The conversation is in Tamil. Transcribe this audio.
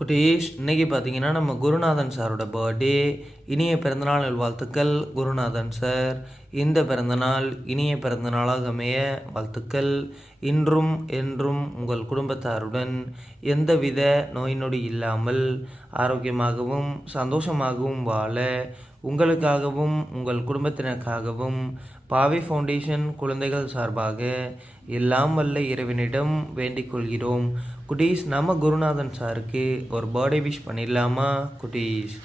குட்டீஸ், இன்னைக்கு பார்த்தீங்கன்னா நம்ம குருநாதன் சாரோட பர்த்டே. இனிய பிறந்தநாள் நல்வாழ்த்துக்கள் குருநாதன் சார். இந்த பிறந்தநாள் இனிய பிறந்தநாளாக அமைய வாழ்த்துக்கள். இன்றும் என்றும் உங்கள் குடும்பத்தாருடன் எந்தவித நோய் நொடி இல்லாமல் ஆரோக்கியமாகவும் சந்தோஷமாகவும் வாழ உங்களுக்காகவும் உங்கள் குடும்பத்தினருக்காகவும் பாவை ஃபவுண்டேஷன் குழந்தைகள் சார்பாக எல்லாம் வல்ல இறைவனிடம் வேண்டிக் கொள்கிறோம். குட்டீஸ், நம்ம குருநாதன் சாருக்கு ஒரு பர்த்டே விஷ் பண்ணிடலாமா குட்டீஸ்?